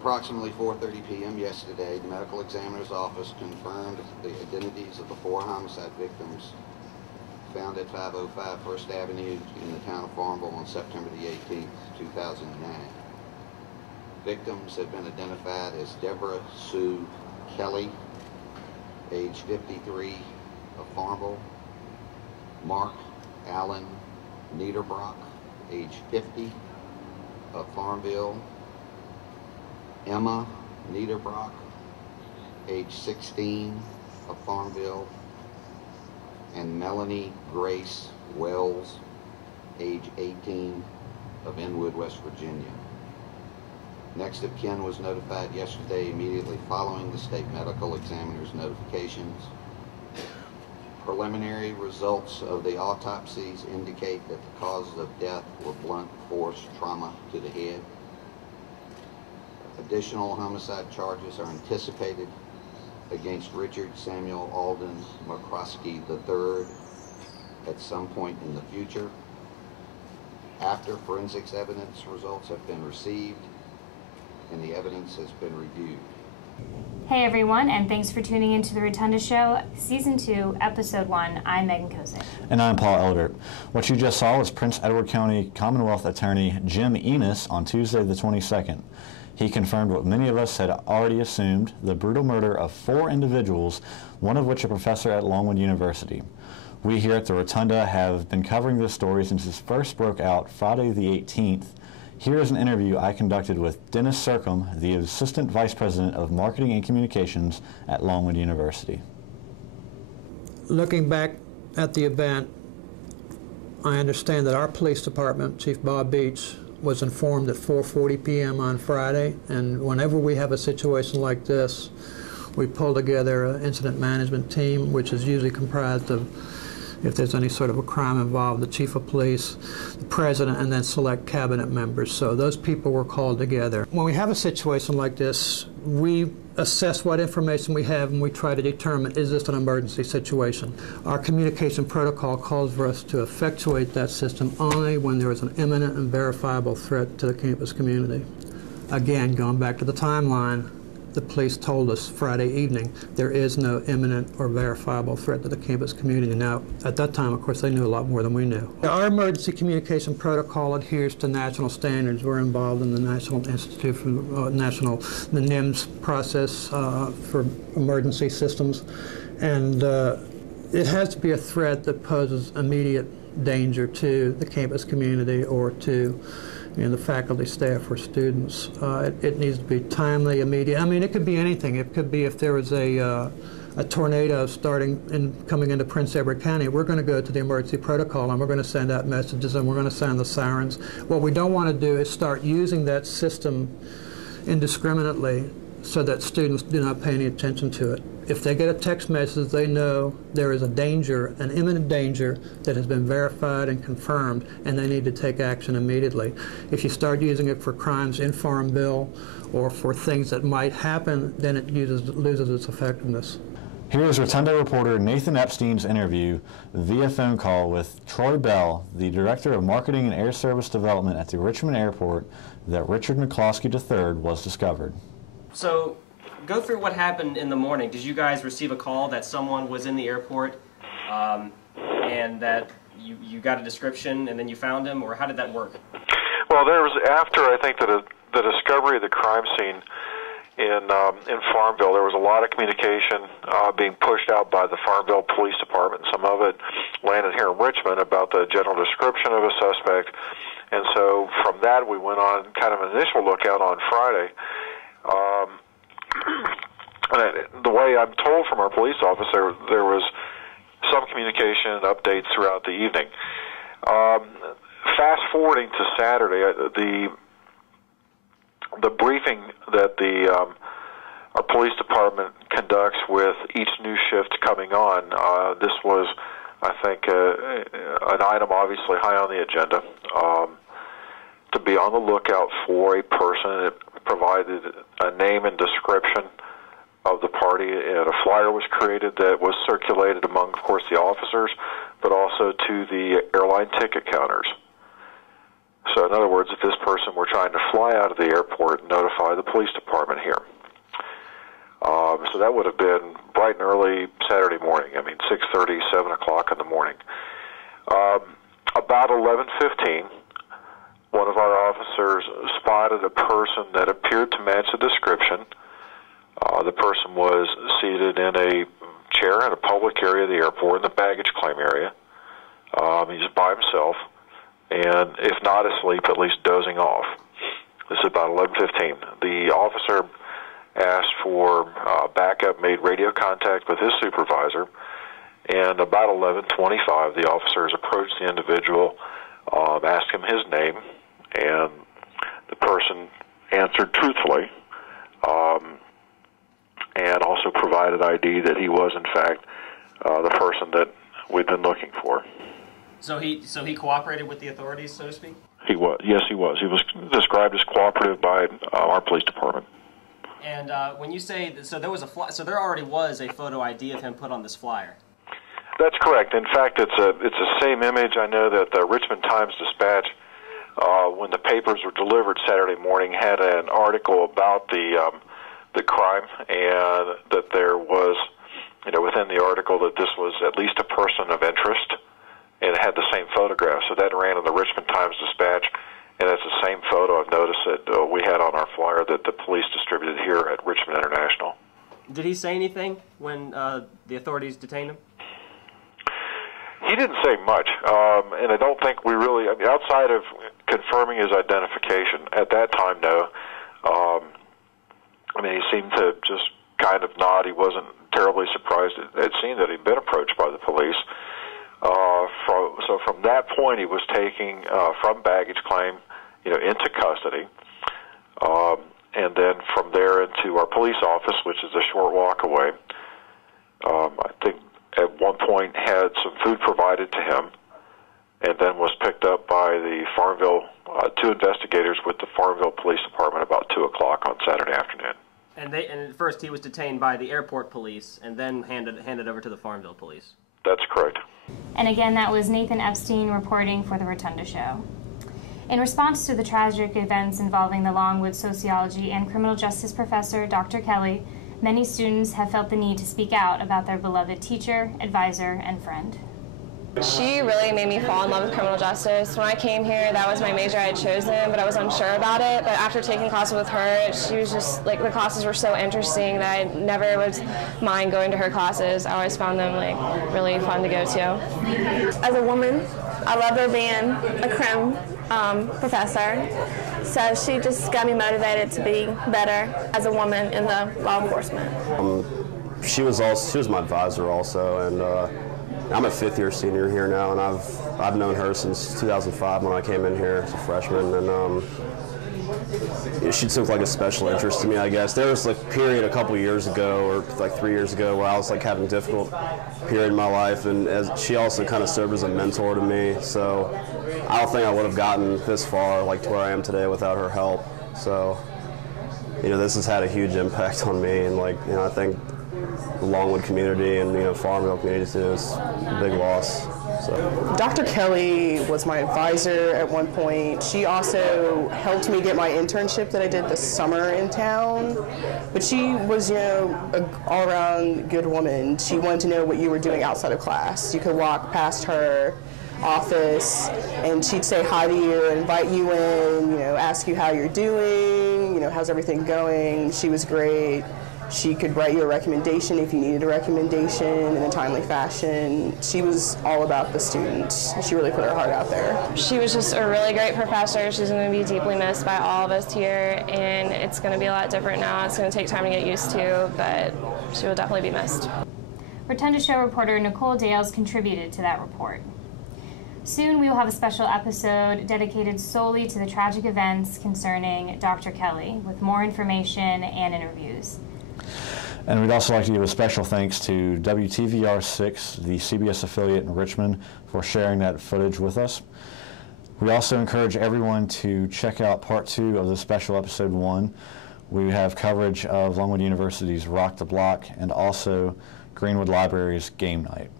approximately 4:30 p.m. yesterday, the medical examiner's office confirmed the identities of the 4 homicide victims found at 505 First Avenue in the town of Farmville on September the 18th, 2009. Victims have been identified as Deborah Sue Kelly, age 53, of Farmville; Mark Allen Niederbrock, age 50, of Farmville; Emma Niederbrock, age 16, of Farmville; and Melanie Grace Wells, age 18, of Inwood, West Virginia. Next of kin was notified yesterday immediately following the state medical examiner's notifications. Preliminary results of the autopsies indicate that the causes of death were blunt force trauma to the head. Additional homicide charges are anticipated against Richard Samuel Alden McCroskey III at some point in the future, after forensics evidence results have been received and the evidence has been reviewed. Hey everyone, and thanks for tuning into the Rotunda Show, Season 2, Episode 1. I'm Megan Kosick. And I'm Paul Eldert. What you just saw was Prince Edward County Commonwealth Attorney Jim Enos on Tuesday the 22nd. He confirmed what many of us had already assumed, the brutal murder of 4 individuals, one of which a professor at Longwood University. We here at the Rotunda have been covering this story since it first broke out Friday the 18th. Here is an interview I conducted with Dennis Sercom, the Assistant Vice President of Marketing and Communications at Longwood University. Looking back at the event, I understand that our police department, Chief Bob Beach, was informed at 4:40 p.m. on Friday, and whenever we have a situation like this, we pull together an incident management team, which is usually comprised of, if there's any sort of a crime involved, the chief of police, the president, and then select cabinet members. So those people were called together. When we have a situation like this, we assess what information we have and we try to determine, is this an emergency situation? Our communication protocol calls for us to effectuate that system only when there is an imminent and verifiable threat to the campus community. Again, going back to the timeline, the police told us Friday evening there is no imminent or verifiable threat to the campus community. Now, at that time, of course, they knew a lot more than we knew. Our emergency communication protocol adheres to national standards. We're involved in the National Institute for the NIMS process for emergency systems, and it has to be a threat that poses immediate danger to the campus community or to the faculty, staff, or students. It needs to be timely, immediate. I mean, it could be anything. It could be if there was a tornado coming into Prince Edward County, we're going to go to the emergency protocol and we're going to send out messages and we're going to sound the sirens. What we don't want to do is start using that system indiscriminately so that students do not pay any attention to it. If they get a text message, they know there is a danger, an imminent danger that has been verified and confirmed, and they need to take action immediately. If you start using it for crimes in Farmville or for things that might happen, then it loses its effectiveness. Here is Rotunda reporter Nathan Epstein's interview via phone call with Troy Bell, the Director of Marketing and Air Service Development at the Richmond Airport, that Richard McCloskey III was discovered. So, go through what happened in the morning. Did you guys receive a call that someone was in the airport and that you got a description and then you found him, or how did that work? Well, there was, after I think the discovery of the crime scene in Farmville, there was a lot of communication being pushed out by the Farmville Police Department. Some of it landed here in Richmond about the general description of a suspect. And so from that we went on kind of an initial lookout on Friday. The way I'm told from our police officer, there was some communication and updates throughout the evening. Fast forwarding to Saturday, the briefing that our police department conducts with each new shift coming on, this was, I think, an item obviously high on the agenda, to be on the lookout for a person that provided a name and description of the party, and a flyer was created that was circulated among, of course, the officers, but also to the airline ticket counters. So in other words, if this person were trying to fly out of the airport, notify the police department here. So that would have been bright and early Saturday morning. I mean, 6:30, 7 o'clock in the morning. About 11:15, one of our officers spotted a person that appeared to match the description. The person was seated in a chair in a public area of the airport, in the baggage claim area. He's by himself, and if not asleep, at least dozing off. This is about 11:15. The officer asked for backup, made radio contact with his supervisor, and about 11:25, the officers approached the individual, asked him his name, and the person answered truthfully, and also provided ID that he was, in fact, the person that we'd been looking for. So he cooperated with the authorities, so to speak? He was. Yes, he was. He was described as cooperative by our police department. And when you say, so there already was a photo ID of him put on this flyer. That's correct. In fact, it's the same image. I know that the Richmond Times-Dispatch, when the papers were delivered Saturday morning, had an article about the crime, and that there was, within the article that this was at least a person of interest, and it had the same photograph. So that ran in the Richmond Times-Dispatch, and it's the same photo I've noticed that we had on our flyer that the police distributed here at Richmond International. Did he say anything when the authorities detained him? He didn't say much, and I don't think we really, outside of confirming his identification, at that time, no. He seemed to just kind of nod. He wasn't terribly surprised. It seemed that he'd been approached by the police. So from that point, he was taken from baggage claim, into custody, and then from there into our police office, which is a short walk away. I think at one point had some food provided to him, and then was picked up by the Farmville, two investigators with the Farmville Police Department about 2 o'clock on Saturday afternoon. And at first he was detained by the airport police, and then handed over to the Farmville police. That's correct. And again, that was Nathan Epstein reporting for The Rotunda Show. In response to the tragic events involving the Longwood sociology and criminal justice professor, Dr. Kelly, many students have felt the need to speak out about their beloved teacher, advisor, and friend. She really made me fall in love with criminal justice. When I came here, that was my major I had chosen, but I was unsure about it. But after taking classes with her, she was just, the classes were so interesting that I never would mind going to her classes. I always found them, really fun to go to. As a woman, I love her being a crim professor. So she just got me motivated to be better as a woman in the law enforcement. She was my advisor also, and I'm a fifth-year senior here now, and I've known her since 2005 when I came in here as a freshman, and she took a special interest in me, I guess. There was a period a couple years ago, or 3 years ago, where I was having a difficult period in my life, and she also kind of served as a mentor to me. So I don't think I would have gotten this far, to where I am today, without her help. So this has had a huge impact on me, and I think the Longwood community and Farmville community too is a big loss. So. Dr. Kelly was my advisor at one point. She also helped me get my internship that I did this summer in town. But she was, an all-around good woman. She wanted to know what you were doing outside of class. You could walk past her office and she'd say hi to you, invite you in, ask you how you're doing, how's everything going. She was great. She could write you a recommendation if you needed a recommendation in a timely fashion. She was all about the student. She really put her heart out there. She was just a really great professor. She's going to be deeply missed by all of us here, and it's going to be a lot different now. It's going to take time to get used to, but she will definitely be missed. Rotunda Show reporter Nicole Dales contributed to that report. Soon we will have a special episode dedicated solely to the tragic events concerning Dr. Kelly, with more information and interviews. And we'd also like to give a special thanks to WTVR6, the CBS affiliate in Richmond, for sharing that footage with us. We also encourage everyone to check out part 2 of the special episode 1. We have coverage of Longwood University's Rock the Block and also Greenwood Library's Game Night.